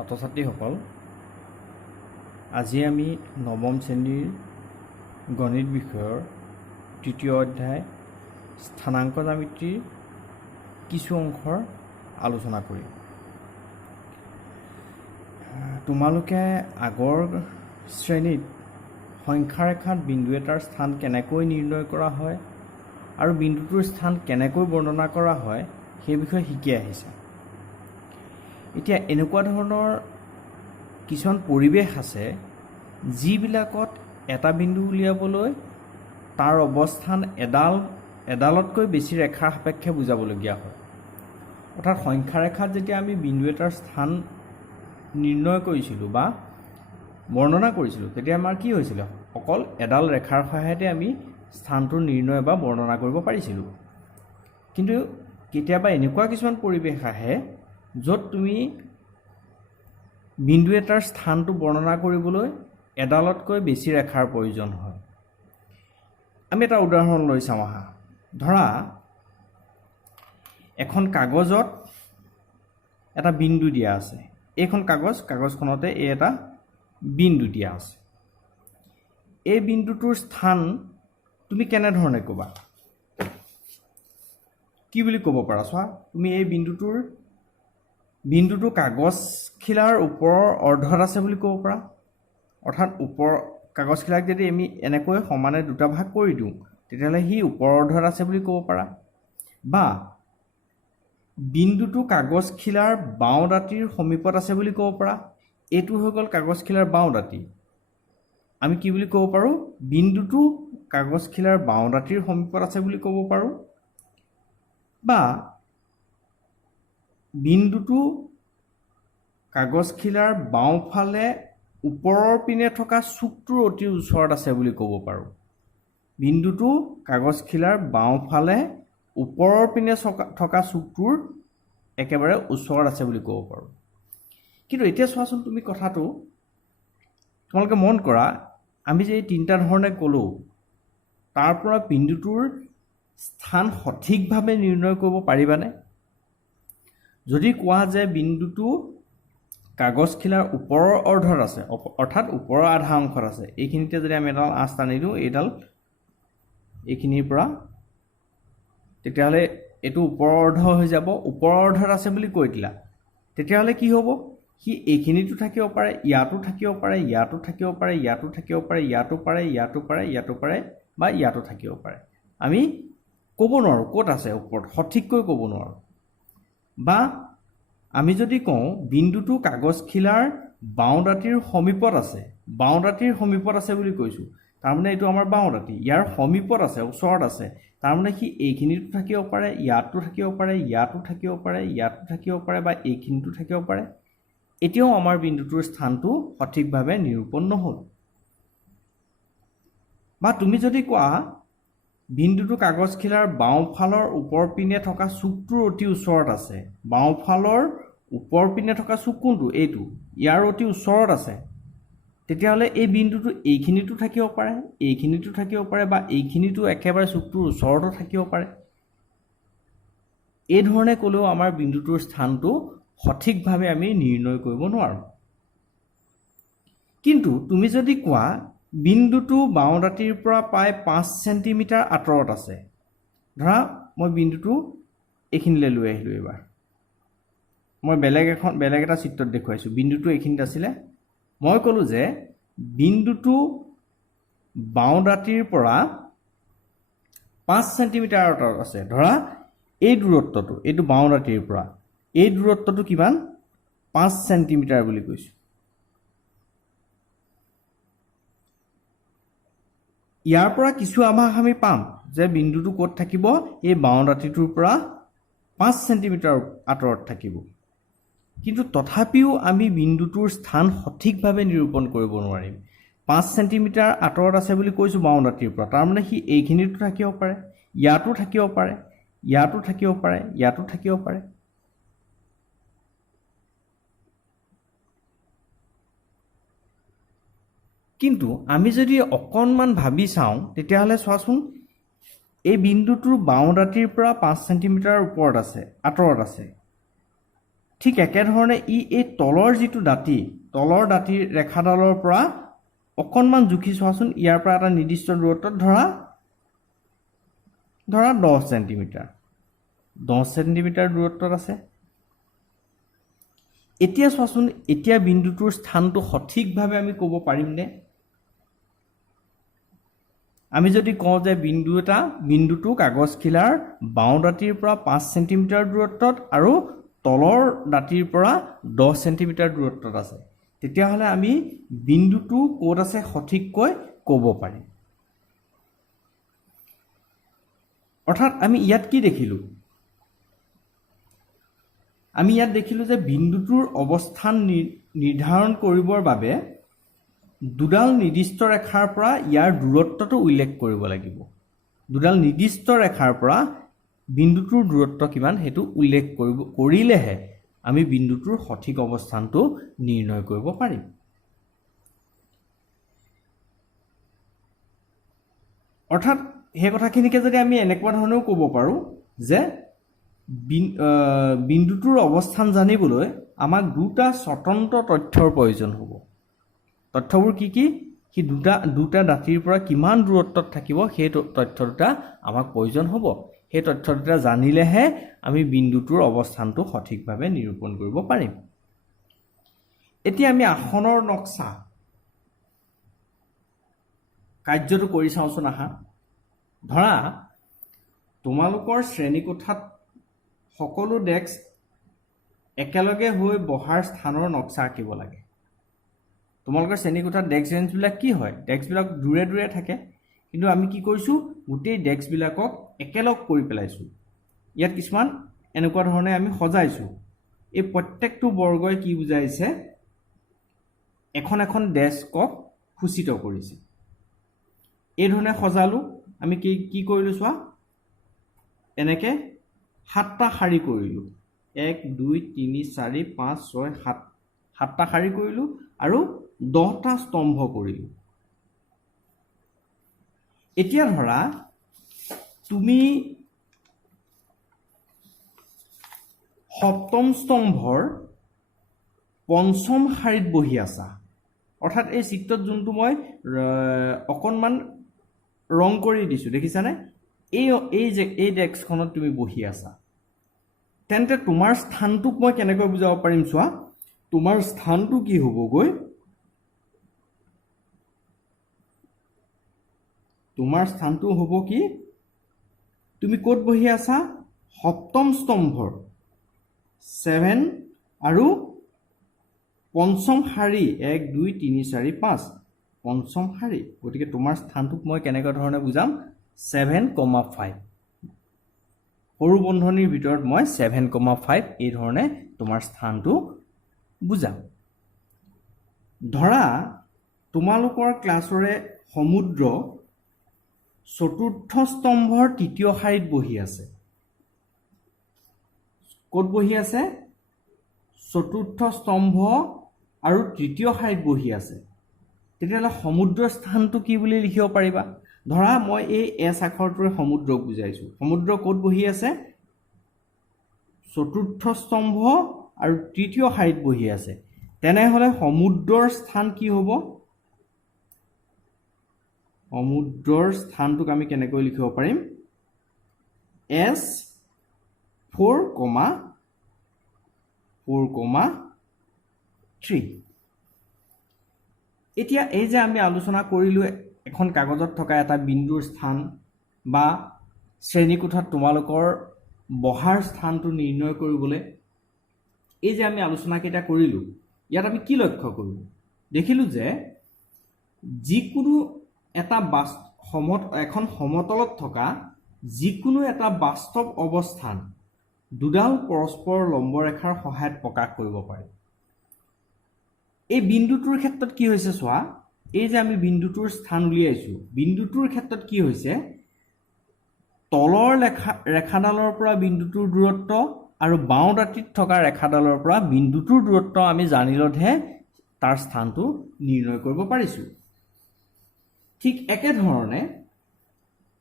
ছাত্ৰ ছাত্ৰীসকল, আজি আমি নৱম শ্ৰেণীৰ গণিত বিষয়ৰ তৃতীয় অধ্যায় স্থানাংক জ্যামিতিৰ কিছু অংশৰ আলোচনা কৰিম। তোমালোকে আগৰ শ্ৰেণীত সংখ্যা ৰেখাত বিন্দু এটাৰ স্থান কেনেকৈ নিৰ্ণয় কৰা হয় আৰু বিন্দুটোৰ স্থান কেনেকৈ বৰ্ণনা কৰা হয় সেই বিষয়ে শিকি আহিছা। এতিয়া এনেকুৱা ধৰণৰ কিছুমান পৰিৱেশ আছে যিবিলাকত এটা বিন্দু উলিয়াবলৈ তাৰ অৱস্থান এডালতকৈ বেছি ৰেখাৰ সাপেক্ষে বুজাবলগীয়া হয়। অৰ্থাৎ সংখ্যা ৰেখাত যেতিয়া আমি বিন্দু এটাৰ স্থান নিৰ্ণয় কৰিছিলোঁ বা বৰ্ণনা কৰিছিলোঁ, তেতিয়া আমাৰ কি হৈছিলে? অকল এডাল ৰেখাৰ সহায়তে আমি স্থানটো নিৰ্ণয় বা বৰ্ণনা কৰিব পাৰিছিলোঁ। কিন্তু কেতিয়াবা এনেকুৱা কিছুমান পৰিৱেশ আহে য'ত তুমি বিন্দু এটাৰ স্থানটো বৰ্ণনা কৰিবলৈ এডালতকৈ বেছি ৰেখাৰ প্ৰয়োজন হয়। আমি এটা উদাহৰণ লৈ চাওঁ আহা। ধৰা এখন কাগজত এটা বিন্দু দিয়া আছে। এইখন কাগজখনতে এটা বিন্দু দিয়া আছে। এই বিন্দুটোৰ স্থান তুমি কেনেধৰণে ক'বা? কি বুলি ক'ব পাৰা? চোৱা, তুমি এই বিন্দুটো কাগজখিলাৰ ওপৰৰ অৰ্ধত আছে বুলি ক'ব পাৰা। অৰ্থাৎ ওপৰ কাগজখিলাক যদি আমি এনেকৈ সমানে দুটা ভাগ কৰি দিওঁ, তেতিয়াহ'লে সি ওপৰৰ অৰ্ধত আছে বুলি ক'ব পাৰা। বা বিন্দুটো কাগজখিলাৰ বাওঁ দাঁতিৰ সমীপত আছে বুলি ক'ব পাৰা। এইটো হৈ গ'ল কাগজখিলাৰ বাওঁ দাঁতি। আমি কি বুলি ক'ব পাৰোঁ? বিন্দুটো কাগজখিলাৰ বাওঁ দাঁতিৰ সমীপত আছে বুলি ক'ব পাৰোঁ। বা বিন্দুটো কাগজখিলাৰ বাওঁফালে ওপৰৰ পিনে থকা চুকটোৰ অতি ওচৰত আছে বুলি ক'ব পাৰোঁ। বিন্দুটো কাগজখিলাৰ বাওঁফালে ওপৰৰ পিনে থকা চুকটোৰ একেবাৰে ওচৰত আছে বুলি ক'ব পাৰোঁ। কিন্তু এতিয়া চোৱাচোন তুমি কথাটো, তোমালোকে মন কৰা, আমি যে এই তিনিটা ধৰণে ক'লোঁ, তাৰ পৰা বিন্দুটোৰ স্থান সঠিকভাৱে নিৰ্ণয় কৰিব পাৰিবানে? যদি কোৱা যে বিন্দুটো কাগজখিলাৰ ওপৰৰ অৰ্ধত আছে, অৰ্থাৎ ওপৰৰ আধা অংশত আছে, এইখিনিতে যদি আমি এডাল আঁচ টানি দিওঁ, এইখিনিৰ পৰা, তেতিয়াহ'লে এইটো ওপৰৰ অৰ্ধ হৈ যাব। ওপৰৰ অৰ্ধত আছে বুলি কৈ দিলা, তেতিয়াহ'লে কি হ'ব? সি এইখিনিতো থাকিব পাৰে, ইয়াতো থাকিব পাৰে, ইয়াতো থাকিব পাৰে, ইয়াতো থাকিব পাৰে, ইয়াতো পাৰে, ইয়াতো পাৰে, ইয়াতো পাৰে, বা ইয়াতো থাকিব পাৰে। আমি ক'ব নোৱাৰোঁ ক'ত আছে ওপৰত, সঠিককৈ ক'ব নোৱাৰোঁ। বা আমি যদি কওঁ বিন্দুটো কাগজখিলাৰ বাওঁ দাঁতিৰ সমীপত আছে, বাওঁ দাঁতিৰ সমীপত আছে বুলি কৈছোঁ, তাৰমানে এইটো আমাৰ বাওঁ দাঁতি, ইয়াৰ সমীপত আছে, ওচৰত আছে, তাৰমানে সি এইখিনিতো থাকিব পাৰে, ইয়াতো থাকিব পাৰে, ইয়াতো থাকিব পাৰে, ইয়াতো থাকিব পাৰে, বা এইখিনিতো থাকিব পাৰে। এতিয়াও আমাৰ বিন্দুটোৰ স্থানটো সঠিকভাৱে নিৰূপণ নহ'ল। বা তুমি যদি কোৱা বিন্দুটো কাগজখিলাৰ বাওঁফালৰ ওপৰ পিনে থকা চুকটোৰ অতি ওচৰত আছে, বাওঁফালৰ ওপৰ পিনে থকা চুক কোনটো? এইটো, ইয়াৰ অতি ওচৰত আছে, তেতিয়াহ'লে এই বিন্দুটো এইখিনিতো থাকিব পাৰে, এইখিনিতো থাকিব পাৰে, বা এইখিনিতো একেবাৰে চুকটোৰ ওচৰতো থাকিব পাৰে। এই ধৰণে ক'লেও আমাৰ বিন্দুটোৰ স্থানটো সঠিকভাৱে আমি নিৰ্ণয় কৰিব নোৱাৰোঁ। কিন্তু তুমি যদি কোৱা বিন্দুটো বাওঁ দাঁতিৰ পৰা প্ৰায় 5 চেণ্টিমিটাৰ আঁতৰত আছে, ধৰা মই বিন্দুটো এইখিনিলৈ লৈ আহিলোঁ। এইবাৰ মই বেলেগ এটা চিত্ৰত দেখুৱাইছোঁ। বিন্দুটো এইখিনিত আছিলে, মই ক'লোঁ যে বিন্দুটো বাওঁ দাঁতিৰ পৰা 5 চেণ্টিমিটাৰ আঁতৰত আছে। ধৰা এই দূৰত্বটো, এইটো বাওঁ দাঁতিৰ পৰা, এই দূৰত্বটো কিমান? 5 চেণ্টিমিটাৰ বুলি কৈছোঁ। ইয়াৰ পৰা কিছু আভাস আমি পাম যে বিন্দুটো ক'ত থাকিব? এই বাওঁ দাঁতিটোৰ পৰা 5 চেণ্টিমিটাৰ আঁতৰত থাকিব। কিন্তু তথাপিও আমি বিন্দুটোৰ স্থান সঠিকভাৱে নিৰূপণ কৰিব নোৱাৰিম। 5 চেণ্টিমিটাৰ আঁতৰত আছে বুলি কৈছোঁ বাওঁ দাঁতিৰ পৰা, তাৰমানে সি এইখিনিতো থাকিব পাৰে, ইয়াতো থাকিব পাৰে, ইয়াতো থাকিব পাৰে, ইয়াতো থাকিব পাৰে। কিন্তু আমি যদি অকণমান ভাবি চাওঁ, তেতিয়াহ'লে চোৱাচোন, এই বিন্দুটোৰ বাওঁ দাঁতিৰ পৰা 5 চেণ্টিমিটাৰ ওপৰত আছে, আঁতৰত আছে। ঠিক একেধৰণে এই তলৰ যিটো দাঁতি, তলৰ দাঁতিৰ ৰেখাডালৰ পৰা অকণমান জুখি চোৱাচোন, ইয়াৰ পৰা এটা নিৰ্দিষ্ট দূৰত্বত ধৰা 10 চেণ্টিমিটাৰ, 10 চেণ্টিমিটাৰ দূৰত্বত আছে। এতিয়া চোৱাচোন, এতিয়া বিন্দুটোৰ স্থানটো সঠিকভাৱে আমি ক'ব পাৰিমনে? আমি যদি কওঁ যে বিন্দুটো কাগজখিলাৰ বাওঁ দাঁতিৰ পৰা 5 চেণ্টিমিটাৰ দূৰত্বত আৰু তলৰ দাঁতিৰ পৰা 10 চেণ্টিমিটাৰ দূৰত্বত আছে, তেতিয়াহ'লে আমি বিন্দুটো ক'ত আছে সঠিককৈ ক'ব পাৰিম। অৰ্থাৎ আমি ইয়াত কি দেখিলোঁ? আমি ইয়াত দেখিলোঁ যে বিন্দুটোৰ অৱস্থান নিৰ্ধাৰণ কৰিবৰ বাবে দুডাল নিৰ্দিষ্ট ৰেখাৰ পৰা ইয়াৰ দূৰত্বটো উল্লেখ কৰিব লাগিব। দুডাল নিৰ্দিষ্ট ৰেখাৰ পৰা বিন্দুটোৰ দূৰত্ব কিমান সেইটো উল্লেখ কৰিলেহে আমি বিন্দুটোৰ সঠিক অৱস্থানটো নিৰ্ণয় কৰিব পাৰিম। অৰ্থাৎ সেই কথাখিনিকে যদি আমি এনেকুৱা ধৰণেও ক'ব পাৰোঁ যে বিন্দুটোৰ অৱস্থান জানিবলৈ আমাক দুটা স্বতন্ত্ৰ তথ্যৰ প্ৰয়োজন হ'ব। তথ্যবোৰ কি কি? সি দুটা দাঁতিৰ পৰা কিমান দূৰত্বত থাকিব সেই তথ্য দুটা আমাক প্ৰয়োজন হ'ব। সেই তথ্য দুটা জানিলেহে আমি বিন্দুটোৰ অৱস্থানটো সঠিকভাৱে নিৰূপণ কৰিব পাৰিম। এতিয়া আমি আসনৰ নক্সা কাৰ্যটো কৰি চাওঁচোন আহা। ধৰা তোমালোকৰ শ্ৰেণীকোঠাত সকলো ডেস্ক একেলগে হৈ বহাৰ স্থানৰ নক্সা আঁকিব লাগে। তোমালোকৰ শ্ৰেণীকোঠাত ডেস্ক বেঞ্চবিলাক কি হয়? ডেস্কবিলাক দূৰে দূৰে থাকে, কিন্তু আমি কি কৰিছোঁ? গোটেই ডেস্কবিলাকক একেলগ কৰি পেলাইছোঁ। ইয়াত কিছুমান এনেকুৱা ধৰণে আমি সজাইছোঁ। এই প্ৰত্যেকটো বৰ্গই কি বুজাইছে? এখন এখন ডেস্কক সূচিত কৰিছে। এই ধৰণে সজালোঁ। আমি কি কৰিলোঁ চোৱা, এনেকৈ 7টা শাৰী কৰিলোঁ। 1 2 3 4 5 6 7 7টা শাৰী কৰিলোঁ আৰু 10টা স্তম্ভ কৰিলোঁ। এতিয়া ধৰা তুমি সপ্তম স্তম্ভৰ পঞ্চম শাৰীত বহি আছা। অৰ্থাৎ এই চিত্ৰত যোনটো মই অকণমান ৰং কৰি দিছোঁ, দেখিছানে? এই ডেস্কখনত তুমি বহি আছা। তেন্তে তোমাৰ স্থানটোক মই কেনেকৈ বুজাব পাৰিম চোৱা। তোমাৰ স্থানটো কি হ'বগৈ? তোমাৰ স্থানটো হ'ব কি? তুমি ক'ত বহি আছা? সপ্তম স্তম্ভৰ 7 আৰু পঞ্চম শাৰী 1 2 3 4 5 পঞ্চম শাৰী। গতিকে তোমাৰ স্থানটোক মই কেনেকুৱা ধৰণে বুজাম? 7,5 সৰু বন্ধনীৰ ভিতৰত মই 7,5 এই ধৰণে তোমাৰ স্থানটো বুজাম। ধৰা তোমালোকৰ ক্লাছৰে সমুদ্ৰ চতুৰ্থ স্তম্ভৰ তৃতীয় শাৰীত বহি আছে। ক'ত বহি আছে? চতুৰ্থ স্তম্ভ আৰু তৃতীয় শাৰীত বহি আছে। তেতিয়াহ'লে সমুদ্ৰৰ স্থানটো কি বুলি লিখিব পাৰিবা? ধৰা মই এই এছ আখৰটোৰে সমুদ্ৰক বুজাইছোঁ। সমুদ্ৰ ক'ত বহি আছে? চতুৰ্থ স্তম্ভ আৰু তৃতীয় শাৰীত বহি আছে। তেনেহ'লে সমুদ্ৰৰ স্থান কি হ'ব? সমুদ্ৰৰ স্থানটোক আমি কেনেকৈ লিখিব পাৰিম? S4,3। এতিয়া এই যে আমি আলোচনা কৰিলোঁ এখন কাগজত থকা এটা বিন্দুৰ স্থান বা শ্ৰেণীকোঠাত তোমালোকৰ বহাৰ স্থানটো নিৰ্ণয় কৰিবলৈ এই যে আমি আলোচনাকেইটা কৰিলোঁ, ইয়াত আমি কি লক্ষ্য কৰিলোঁ? দেখিলোঁ যে যিকোনো এটা এখন সমতলত থকা যিকোনো এটা বাস্তৱ অৱস্থান দুডাল পৰস্পৰ লম্ব ৰেখাৰ সহায়ত প্ৰকাশ কৰিব পাৰি। এই বিন্দুটোৰ ক্ষেত্ৰত কি হৈছে চোৱা, এই যে আমি বিন্দুটোৰ স্থান উলিয়াইছোঁ, বিন্দুটোৰ ক্ষেত্ৰত কি হৈছে? তলৰ ৰেখাডালৰ পৰা বিন্দুটোৰ দূৰত্ব আৰু বাওঁ দাঁতিত থকা ৰেখাডালৰ পৰা বিন্দুটোৰ দূৰত্ব আমি জানিলতহে তাৰ স্থানটো নিৰ্ণয় কৰিব পাৰিছোঁ। ঠিক একেধৰণে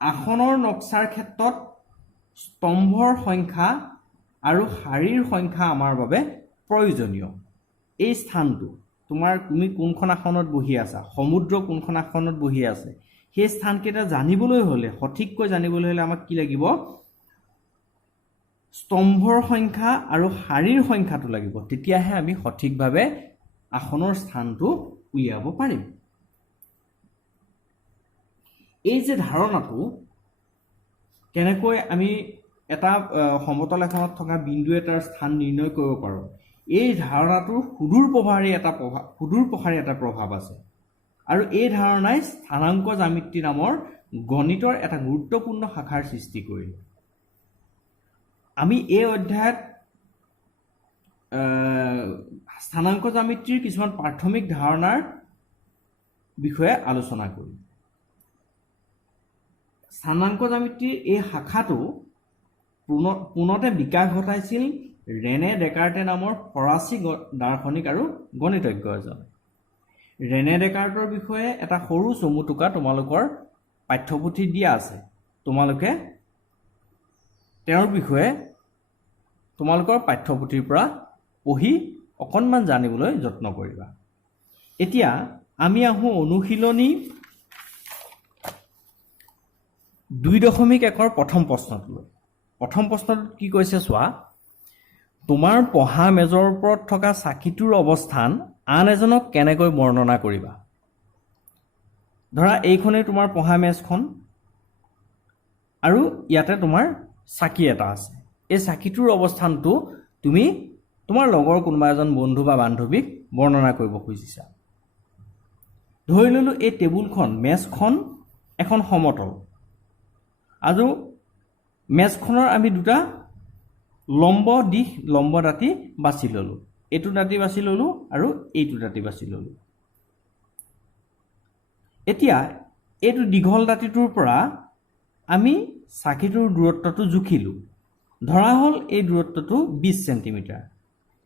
আসনৰ নক্সাৰ ক্ষেত্ৰত স্তম্ভৰ সংখ্যা আৰু শাৰীৰ সংখ্যা আমাৰ বাবে প্ৰয়োজনীয় এই স্থানটো তুমি কোনখন আসনত বহি আছা, সমুদ্ৰ কোনখন আসনত বহি আছে, সেই স্থানকেইটা জানিবলৈ হ'লে, সঠিককৈ জানিবলৈ হ'লে আমাক কি লাগিব? স্তম্ভৰ সংখ্যা আৰু শাৰীৰ সংখ্যাটো লাগিব। তেতিয়াহে আমি সঠিকভাৱে আসনৰ স্থানটো উলিয়াব পাৰিম। এই যে ধাৰণাটো কেনেকৈ আমি এটা সমতল এখনত থকা বিন্দু এটাৰ স্থান নিৰ্ণয় কৰিব পাৰোঁ, এই ধাৰণাটোৰ সুদূৰ প্ৰসাৰী এটা প্ৰভাৱ আছে। আৰু এই ধাৰণাই স্থানাংক জ্যামিতি নামৰ গণিতৰ এটা গুৰুত্বপূৰ্ণ শাখাৰ সৃষ্টি কৰিলে। আমি এই অধ্যায়ত স্থানাংক জ্যামিতিৰ কিছুমান প্ৰাথমিক ধাৰণাৰ বিষয়ে আলোচনা কৰিম। স্থানাংক জ্যামিতিৰ এই শাখাটো পোনতে বিকাশ ঘটাইছিল ৰেনে ডেকাৰ্টে নামৰ ফৰাচী দাৰ্শনিক আৰু গণিতজ্ঞ এজন। ৰেনে ডেকাৰ্টৰ বিষয়ে এটা সৰু চমু টোকা তোমালোকৰ পাঠ্যপুথিত দিয়া আছে। তোমালোকে তেওঁৰ বিষয়ে তোমালোকৰ পাঠ্যপুথিৰ পৰা পঢ়ি অকণমান জানিবলৈ যত্ন কৰিবা। এতিয়া আমি আহোঁ অনুশীলনী 2.1 প্ৰথম প্ৰশ্নটোলৈ। প্ৰথম প্ৰশ্নটোত কি কৈছে চোৱা, তোমাৰ পঢ়া মেজৰ ওপৰত থকা চাকিটোৰ অৱস্থান আন এজনক কেনেকৈ বৰ্ণনা কৰিবা? ধৰা এইখনেই তোমাৰ পঢ়া মেজখন আৰু ইয়াতে তোমাৰ চাকি এটা আছে। এই চাকিটোৰ অৱস্থানটো তুমি তোমাৰ লগৰ কোনোবা এজন বন্ধু বা বান্ধৱীক বৰ্ণনা কৰিব খুজিছা। ধৰি ল'লো এই টেবুলখন, মেজখন এখন সমতল আৰু মেজখনৰ আমি দুটা লম্ব দাঁতি বাছি ল'লোঁ। এইটো দাঁতি বাছি ল'লোঁ আৰু এইটো দাঁতি বাছি ল'লোঁ। এতিয়া এইটো দীঘল দাঁতিটোৰ পৰা আমি চাকিটোৰ দূৰত্বটো জুখিলোঁ। ধৰা হ'ল এই দূৰত্বটো 20 চেণ্টিমিটাৰ।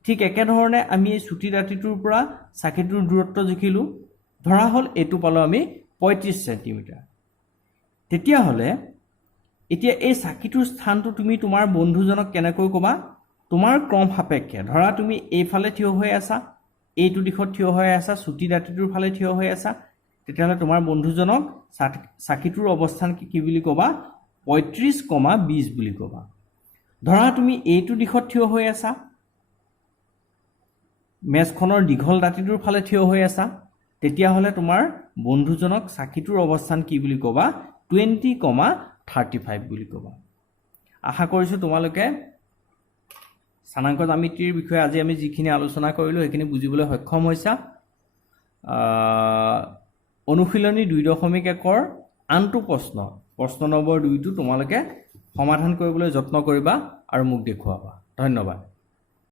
ঠিক একেধৰণে আমি এই চুটি দাঁতিটোৰ পৰা চাকিটোৰ দূৰত্ব জুখিলোঁ। ধৰা হ'ল এইটো পালোঁ আমি 35 চেণ্টিমিটাৰ। তেতিয়াহ'লে এতিয়া এই চাকিটোৰ স্থানটো তুমি তোমাৰ বন্ধুজনক কেনেকৈ ক'বা? তোমাৰ ক্ৰম সাপেক্ষে, ধৰা তুমি এইফালে থিয় হৈ আছা, এইটো দিশত থিয় হৈ আছা, চুটি দাঁতিটোৰ ফালে থিয় হৈ আছা, তেতিয়াহ'লে তোমাৰ বন্ধুজনক চাকিটোৰ অৱস্থান কি বুলি ক'বা? 35,20 বুলি ক'বা। ধৰা তুমি এইটো দিশত থিয় হৈ আছা, মেজখনৰ দীঘল দাঁতিটোৰ ফালে থিয় হৈ আছা, তেতিয়াহ'লে তোমাৰ বন্ধুজনক চাকিটোৰ অৱস্থান কি বুলি ক'বা? 20,35 বুলি ক'বা। আশা কৰিছোঁ তোমালোকে স্থানাংক জ্যামিতিৰ বিষয়ে আজি আমি যিখিনি আলোচনা কৰিলোঁ সেইখিনি বুজিবলৈ সক্ষম হৈছা। অনুশীলনী 2.1 আনটো প্ৰশ্ন নম্বৰ 2টো তোমালোকে সমাধান কৰিবলৈ যত্ন কৰিবা আৰু মোক দেখুৱাবা। ধন্যবাদ।